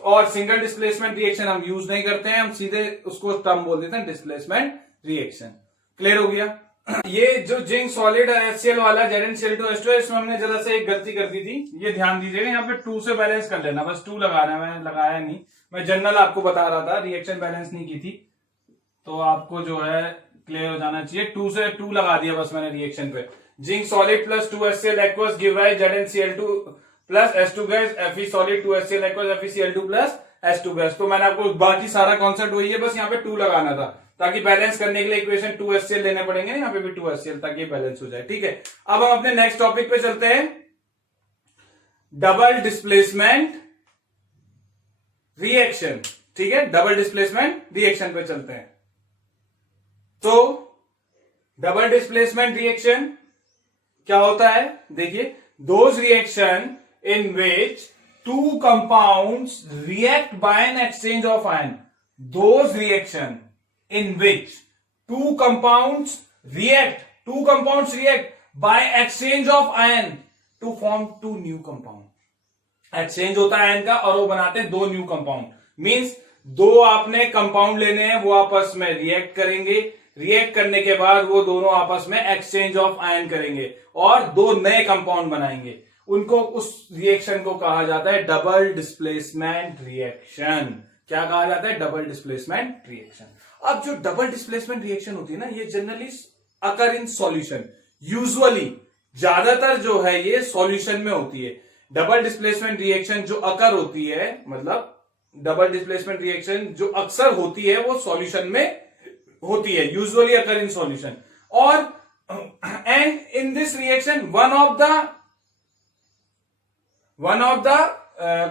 और सिंगल डिस्प्लेसमेंट रिएक्शन हम यूज नहीं करते हैं, हम सीधे उसको टर्म बोल देते हैं डिस्प्लेसमेंट रिएक्शन। क्लियर हो गया? ये जो जिंक सॉलिड HCl वाला ZnCl2H2 इसमें हमने जरा से एक गलती कर दी थी, ये ध्यान दीजिएगा। यहाँ पे 2 से बैलेंस कर लेना, बस 2 लगाना है, मैंने लगाया नहीं, मैं जनरल आपको बता रहा था, रिएक्शन बैलेंस नहीं की थी, तो आपको जो है क्लियर हो जाना चाहिए। 2 से 2 लगा दिया बस मैंने रिएक्शन पे। Zinc solid plus 2HCl aqueous give rise ZnCl2 plus H2 gas, Fe solid 2HCl aqueous FeCl2 plus H2 gas. तो मैंने आपको बाकी सारा कॉन्सेप्ट वही है, बस यहाँ पे 2 लगाना था ताकि बैलेंस करने के लिए इक्वेशन 2HCl लेने पड़ेंगे, यहाँ पे भी 2HCl ताकि बैलेंस हो जाए। ठीक है, अब हम अपने नेक्स्ट टॉपिक पे चलते हैं, डबल डिस्प्लेसमेंट रिएक्शन। ठीक है, डबल डिस्प्लेसमेंट रिएक्शन पे चलते हैं। तो डबल डिस्प्लेसमेंट रिएक्शन क्या होता है, देखिए, those reaction in which two compounds react by an exchange of ion, those reaction in which two compounds react by exchange of ion to form two new compound। Exchange होता है ion का और वो बनाते हैं 2 न्यू कंपाउंड। मींस 2 आपने compound लेने हैं, वो आपस में रिएक्ट करेंगे, रिएक्ट करने के बाद वो दोनों आपस में एक्सचेंज ऑफ आयन करेंगे और 2 नए कंपाउंड बनाएंगे। उनको, उस रिएक्शन को कहा जाता है डबल डिस्प्लेसमेंट रिएक्शन। क्या कहा जाता है? Double displacement reaction. अब जो डबल डिस्प्लेसमेंट रिएक्शन होती है ना, ये generally occur in solution, usually ज्यादातर जो है ये सॉल्यूशन में होती है। डबल डिस्प्लेसमेंट रिएक्शन जो अकर होती है, मतलब डबल डिस्प्लेसमेंट रिएक्शन जो अक्सर होती है वो सॉल्यूशन में होती है, यूजुअली अकर इन सॉल्यूशन। और and in this reaction one of the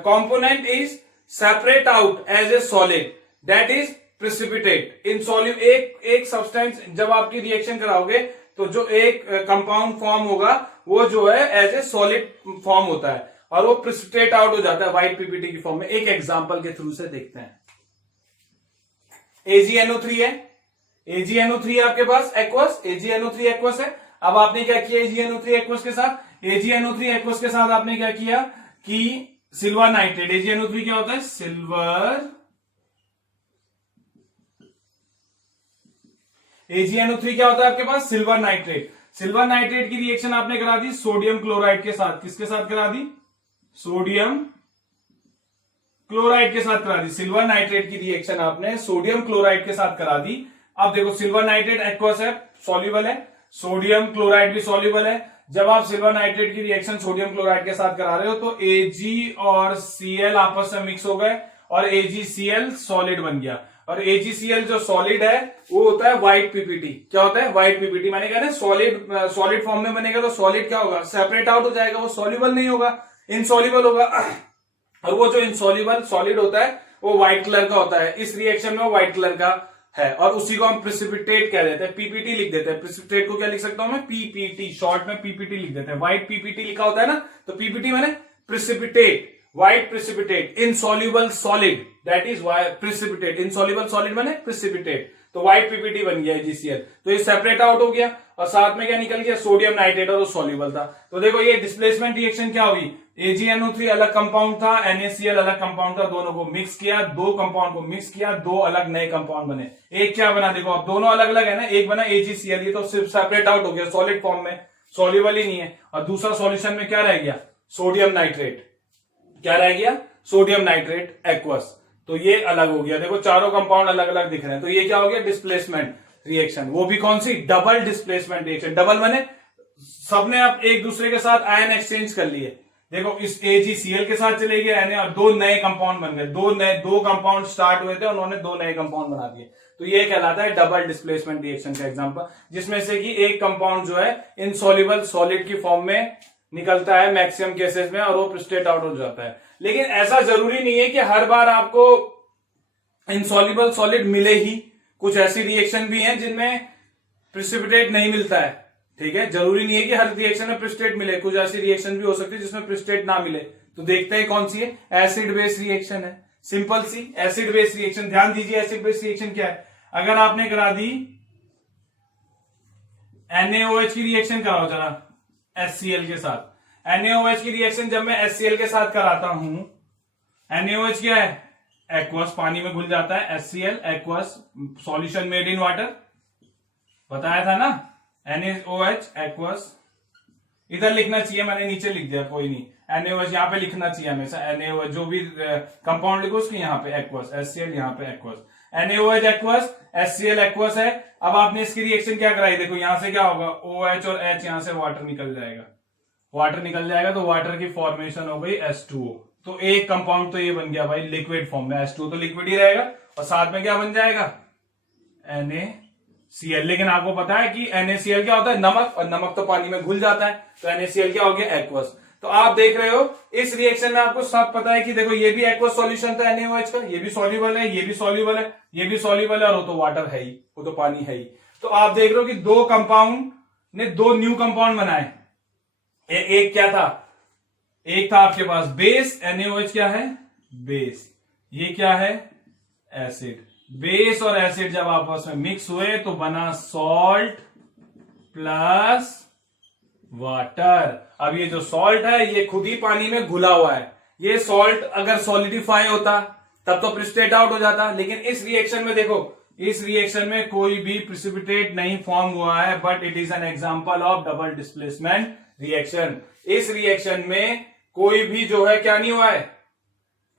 component is separate out as a solid, that is precipitate in solute। एक सब्सटेंस जब आपकी रिएक्शन कराओगे तो जो एक कंपाउंड फॉर्म होगा वो जो है एज ए सॉलिड फॉर्म होता है और वो प्रिसिपिटेट आउट हो जाता है व्हाइट पीपीटी की फॉर्म में। एक एग्जांपल के थ्रू से देखते हैं। AgNO3 है, AgNO3 आपके पास एक्वस, AgNO3 एक्वस है। अब आपने क्या किया AgNO3 एक्वस के साथ? AgNO3 एक्वस के साथ आपने क्या किया कि सिल्वर नाइट्रेट, AgNO3 क्या होता है? सिल्वर, AgNO3 क्या होता है आपके पास? Silver nitrate. सिल्वर नाइट्रेट की रिएक्शन आपने करा दी सोडियम क्लोराइड के साथ। किसके साथ करा दी? सोडियम क्लोराइड के साथ करा दी। सिल्वर नाइट्रेट की रिएक्शन आपने सोडियम क्लोराइड के साथ करा दी। अब देखो, सिल्वर नाइट्रेट एक्वस है, सॉल्युबल है, सोडियम क्लोराइड भी सॉल्युबल है। जब आप सिल्वर नाइट्रेट की रिएक्शन सोडियम क्लोराइड के साथ करा रहे हो तो Ag और Cl आपस में मिक्स हो गए और AgCl सॉलिड बन गया। और AgCl जो सॉलिड है वो होता है व्हाइट पीपीटी। क्या होता है? White PPT. मैंने कहा ना, सॉलिड फॉर्म में बनेगा तो सॉलिड क्या होगा? सेपरेट आउट हो जाएगा, वो सॉल्युबल नहीं होगा, इनसॉल्युबल होगा। और वो जो इनसॉल्युबल सॉलिड होता है वो व्हाइट कलर का होता है। इस रिएक्शन में वो व्हाइट कलर का है और उसी को हम प्रिसिपिटेट कह देते हैं, पीपीटी लिख देते हैं। प्रिसिपिटेट को क्या लिख सकता हूं मैं? पीपीटी, शॉर्ट में पीपीटी लिख देते हैं। व्हाइट पीपीटी लिखा होता है ना, तो पीपीटी मैंने precipitate, white precipitate, insoluble solid, that is precipitate. Insoluble solid मैंने प्रिसिपिटेट, तो व्हाइट पीपीटी बन गया AgCl। तो ये सेपरेट आउट हो गया और साथ में क्या निकल गया? सोडियम नाइट्रेट, और वो सॉल्युबल था। तो देखो ये डिस्प्लेसमेंट रिएक्शन क्या हुई? AgNO3 अलग कंपाउंड था, NaCl अलग कंपाउंड था, दोनों को मिक्स किया, 2 कंपाउंड को मिक्स किया, 2 अलग नए कंपाउंड बने। एक क्या बना? देखो अब दोनों अलग अलग है ना, एक बना AgCl, ये तो सिर्फ सेपरेट आउट हो गया सॉलिड फॉर्म में, सॉल्युबल ही नहीं है। और दूसरा सॉल्यूशन में क्या रह गया? Sodium nitrate. क्या रह गया? Sodium nitrate aqueous. तो ये अलग हो गया। देखो चारों कंपाउंड अलग अलग दिख रहे हैं, तो ये क्या हो गया? Displacement reaction. वो भी कौन सी? Double displacement reaction. डबल माने सबने अब एक दूसरे के साथ आयन एक्सचेंज कर लिए। देखो इस AgCl के साथ चले गए Na और 2 नए कंपाउंड बन गए। 2 कंपाउंड स्टार्ट हुए थे, उन्होंने 2 नए कंपाउंड बना दिए। तो ये कहलाता है डबल डिस्प्लेसमेंट रिएक्शन का एग्जांपल, जिसमें से कि एक कंपाउंड जो है इनसॉल्युबल सॉलिड की फॉर्म में निकलता है मैक्सिमम केसेस में और वो प्रिसिपिटेट आउट हो जाता है। लेकिन ऐसा जरूरी नहीं है कि हर बार आपको इनसॉल्युबल सॉलिड मिले ही। कुछ ऐसी रिएक्शन भी हैं जिनमें प्रिसिपिटेट नहीं मिलता है। ठीक है, जरूरी नहीं है कि हर रिएक्शन में प्रिसिपिटेट मिले, कुछ ऐसी रिएक्शन भी हो सकती है जिसमें प्रिसिपिटेट ना मिले। तो देखते हैं कौन सी है। एसिड बेस रिएक्शन है, सिंपल सी एसिड बेस रिएक्शन। ध्यान दीजिए एसिड बेस रिएक्शन क्या है। अगर आपने करा दी NaOH की रिएक्शन कराओ जरा HCl के साथ। NaOH की रिएक्शन जब मैं HCl के साथ कराता हूं, NaOH क्या है? एक्वस, पानी में घुल जाता है। HCl aqueous, solution made in water, बताया था ना। NaOH एक्वस, इधर लिखना चाहिए, मैंने नीचे लिख दिया, कोई नहीं। NaOH यहाँ पे लिखना चाहिए हमेशा। NaOH जो भी कंपाउंड लिखो उसके यहाँ पे एक्वस, HCl यहाँ पे aqueous. NaOH aqueous, HCl aqueous है। अब आपने इसकी रिएक्शन क्या कराई, देखो यहां से क्या होगा, OH और H, यहां से वाटर निकल जाएगा, वाटर निकल जाएगा तो वाटर की फॉर्मेशन हो गई H2O। तो एक कंपाउंड तो ये बन गया भाई लिक्विड फॉर्म में, H2O तो लिक्विड ही रहेगा, और साथ में क्या बन जाएगा, NaCl। लेकिन आपको पता है कि NaCl क्या होता है, नमक, और नमक तो पानी में घुल जाता है, तो NaCl क्या हो गया, एक्वस। तो आप देख रहे हो इस रिएक्शन में आपको सब पता है कि देखो ये भी एक्वस सॉल्यूशन था NaOH का, ये भी सॉल्युबल है, ये भी सॉल्युबल है, ये भी सॉल्युबल है, और वो तो वाटर है ही, वो तो पानी है ही। तो आप देख रहे हो कि दो कंपाउंड ने दो न्यू कंपाउंड बनाए। एक क्या था, एक था आपके पास बेस, NaOH क्या है, बेस, ये क्या है, एसिड। बेस और एसिड जब आपस में मिक्स हुए तो बना सॉल्ट प्लस वाटर। अब ये जो सॉल्ट है ये खुद ही पानी में घुला हुआ है। ये सॉल्ट अगर सॉलिडिफाई होता तब तो प्रिसिपिटेट आउट हो जाता, लेकिन इस रिएक्शन में देखो, इस रिएक्शन में कोई भी प्रिसिपिटेट नहीं फॉर्म हुआ है, but it is an example of double displacement reaction. इस रिएक्शन में कोई भी जो है क्या नहीं हुआ है,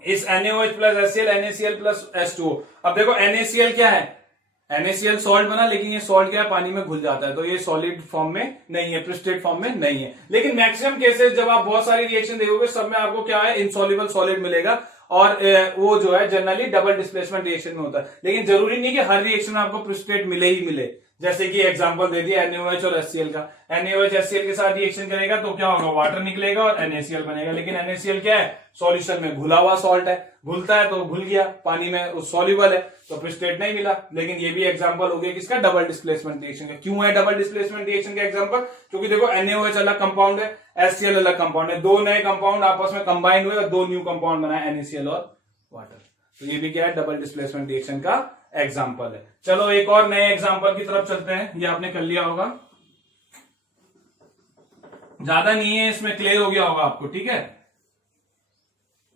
इस NaOH plus HCl, NaCl plus H2O। अब देखो NaCl क्या है, NaCl सॉल्ट बना, लेकिन ये सॉल्ट क्या है, पानी में घुल जाता है, तो ये सॉलिड फॉर्म में नहीं है, प्रिसिपिटेट फॉर्म में नहीं है। लेकिन मैक्सिमम केसेस जब आप बहुत सारी रिएक्शन देखोगे सब में आपको क्या है, इनसॉल्युबल सॉलिड मिलेगा, और वो जो है जनरली डबल डिस्प्लेसमेंट रिएक्शन में होता है। लेकिन जरूरी नहीं कि हर रिएक्शन में आपको प्रिसिपिटेट मिले ही मिले। जैसे कि एग्जांपल दे दिया NaOH और HCl का, NaOH HCl के साथ रिएक्शन करेगा तो क्या होगा, वाटर निकलेगा और NaCl बनेगा। लेकिन NaCl क्या है, सॉल्यूशन में घुला हुआ सॉल्ट है, घुलता है तो घुल गया, पानी में सॉल्युबल है तो प्रिसिपिटेट नहीं मिला। लेकिन ये भी एग्जांपल हो गया किसका, डबल डिस्प्लेसमेंट रिएक्शन का। क्यों है डबल डिस्प्लेसमेंट रिएक्शन का एग्जांपल, क्योंकि देखो NaOH अलग कंपाउंड है, HCl अलग कंपाउंड है, दो नए कंपाउंड आपस में कंबाइन हुए और दो न्यू कंपाउंड बनाए, NaCl और वाटर। तो ये भी क्या है, डबल डिस्प्लेसमेंट रिएक्शन का एग्जाम्पल है। चलो एक और नए एग्जाम्पल की तरफ चलते हैं, ये आपने कर लिया होगा, ज्यादा नहीं है, इसमें क्लियर हो गया होगा आपको, ठीक है।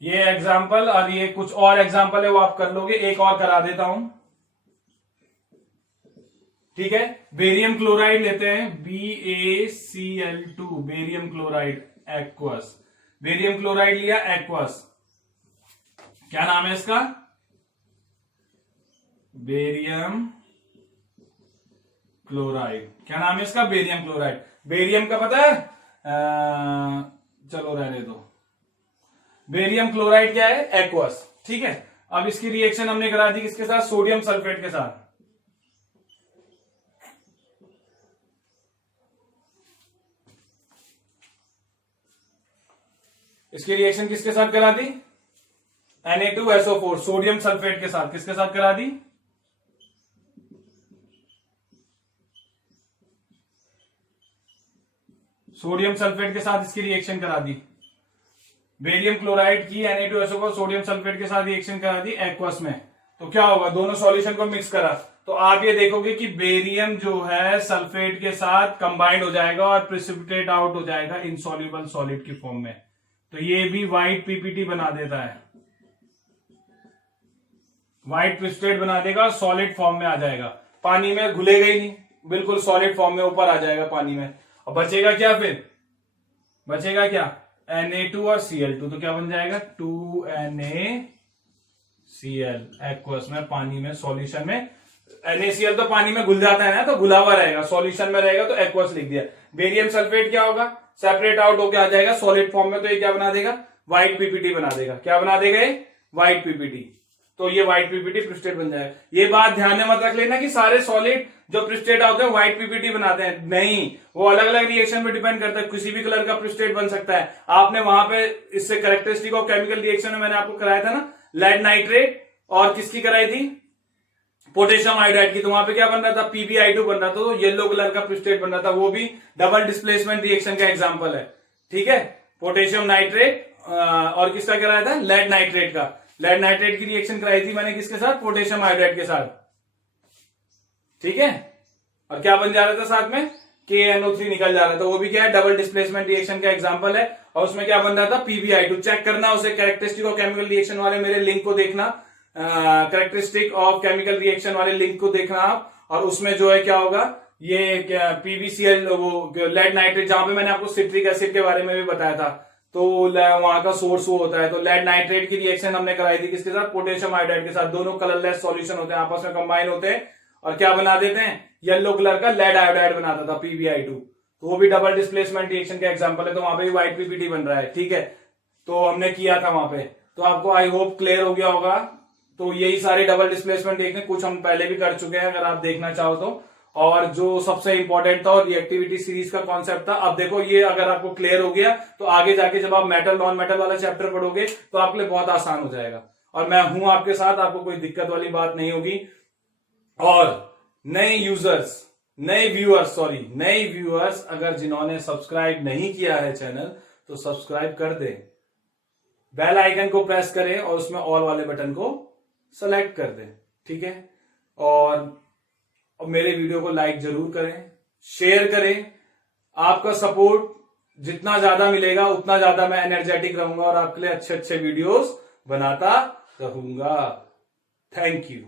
ये एग्जाम्पल और ये कुछ और एग्जाम्पल है वो आप कर लोगे, एक और करा देता हूं, ठीक है। बेरियम क्लोराइड लेते हैं, BaCl2, barium chloride aqueous. Barium chloride लिया एक्वस, क्या नाम है इसका, बेरियम क्लोराइड। क्या नाम है इसका, बेरियम क्लोराइड। बेरियम का पता है, चलो रहने दो। बेरियम क्लोराइड क्या है, एक्वस, ठीक है। अब इसकी रिएक्शन हमने करा दी किसके साथ, सोडियम सल्फेट के साथ। इसकी रिएक्शन किसके साथ करा दी, Na2SO4, सोडियम सल्फेट के साथ। किसके साथ करा दी, सोडियम सल्फेट के साथ इसकी रिएक्शन करा दी। बेरियम क्लोराइड की Na2SO4 सोडियम सल्फेट के साथ रिएक्शन करा दी एक्वस में, तो क्या होगा, दोनों सॉल्यूशन को मिक्स करा तो आप ये देखोगे कि बेरियम जो है सल्फेट के साथ कंबाइंड हो जाएगा और प्रिसिपिटेट आउट हो जाएगा इनसॉल्युबल सॉलिड की फॉर्म में। तो ये भी व्हाइट पीपीटी बना देता है, व्हाइट प्रिसिपिटेट बना देगा, सॉलिड फॉर्म में आ जाएगा, पानी में घुलेगा ही नहीं, बिल्कुल सॉलिड फॉर्म में ऊपर आ जाएगा पानी में। और बचेगा क्या, फिर बचेगा क्या, Na2 और Cl2, तो क्या बन जाएगा 2NaCl एक्वस में, पानी में सॉल्यूशन में। NaCl तो पानी में घुल जाता है ना, तो घुला हुआ रहेगा, सॉल्यूशन में रहेगा तो एक्वस लिख दिया। बेरियम सल्फेट क्या होगा, सेपरेट आउट होकर आ जाएगा सॉलिड फॉर्म में, तो ये क्या बना देगा, व्हाइट पीपीटी बना देगा। क्या बना देगा ये, व्हाइट पीपीटी। तो ये व्हाइट पीपीटी प्रिसिपिटेट बन जाएगा। ये बात ध्यान में मत रख लेना कि सारे सॉलिड जो प्रिसिपिटेट होते हैं व्हाइट पीपीटी बनाते हैं, नहीं, वो अलग अलग रिएक्शन पे डिपेंड करता है, किसी भी कलर का प्रिसिपिटेट बन सकता है। आपने वहां पे इससे कैरेक्टरिस्टिक ऑफ केमिकल रिएक्शन में मैंने आपको कराया था ना, लेड नाइट्रेट और किसकी कराई थी, पोटेशियम आयोडाइड की, तो वहां पे क्या बन रहा था, PbI2 बन रहा था, तो येलो कलर का प्रिसिपिटेट बन रहा था, वो भी डबल डिस्प्लेसमेंट रिएक्शन का एग्जाम्पल है, ठीक है। पोटेशियम नाइट्रेट और किसका कराया था, लेड नाइट्रेट का। लेड नाइट्रेट की रिएक्शन कराई थी मैंने किसके साथ, पोटेशियम आयोडाइड के साथ, ठीक है। और क्या बन जा रहा था साथ में, KNO3 निकल जा रहा था, वो भी क्या है, डबल डिस्प्लेसमेंट रिएक्शन का एग्जांपल है। और उसमें क्या बन रहा था, PbI2। चेक करना उसे, कैरेक्टरिस्टिक ऑफ केमिकल रिएक्शन वाले मेरे लिंक को देखना, कैरेक्टरिस्टिक ऑफ केमिकल रिएक्शन वाले लिंक को देखना आप, और उसमें जो है क्या होगा, ये PbCl वो लेड नाइट्रेट, जहां पे मैंने आपको सिट्रिक एसिड के बारे में भी बताया था, तो वहां का सोर्स वो होता है। तो लेड नाइट्रेट की रिएक्शन हमने कराई थी किसके साथ, पोटेशियम आयोडाइड के साथ। दोनों कलरलेस सॉल्यूशन होते हैं, आपस में कंबाइन होते हैं और क्या बना देते हैं, येलो कलर का लेड आयोडाइड बनाता था PbI2। तो वो भी डबल डिस्प्लेसमेंट रिएक्शन का एग्जांपल है। तो वहां पे भी व्हाइट पीपीटी बन रहा है, ठीक है। तो हमने किया था वहां पे, तो आपको आई होप क्लियर हो गया होगा। तो यही सारे डबल डिस्प्लेसमेंट रिएक्शन, कुछ हम पहले भी कर चुके हैं अगर आप देखना चाहो तो। और जो सबसे इंपॉर्टेंट था और रिएक्टिविटी सीरीज का कॉन्सेप्ट था, अब देखो ये अगर आपको क्लियर हो गया तो आगे जाके जब आप मेटल नॉन मेटल वाला चैप्टर पढ़ोगे तो आपके लिए बहुत आसान हो जाएगा। और मैं हूं आपके साथ, आपको कोई दिक्कत वाली बात नहीं होगी। और नए यूजर्स, नए व्यूअर्स अगर जिन्होंने सब्सक्राइब नहीं किया है चैनल, तो सब्सक्राइब कर दें, बेल आइकन को प्रेस करें और उसमें ऑल वाले बटन को सेलेक्ट कर दें, ठीक है। और मेरे वीडियो को लाइक जरूर करें, शेयर करें। आपका सपोर्ट जितना ज्यादा मिलेगा उतना ज्यादा मैं एनर्जेटिक रहूंगा और आपके लिए अच्छे अच्छे वीडियोस बनाता रहूंगा। Thank you.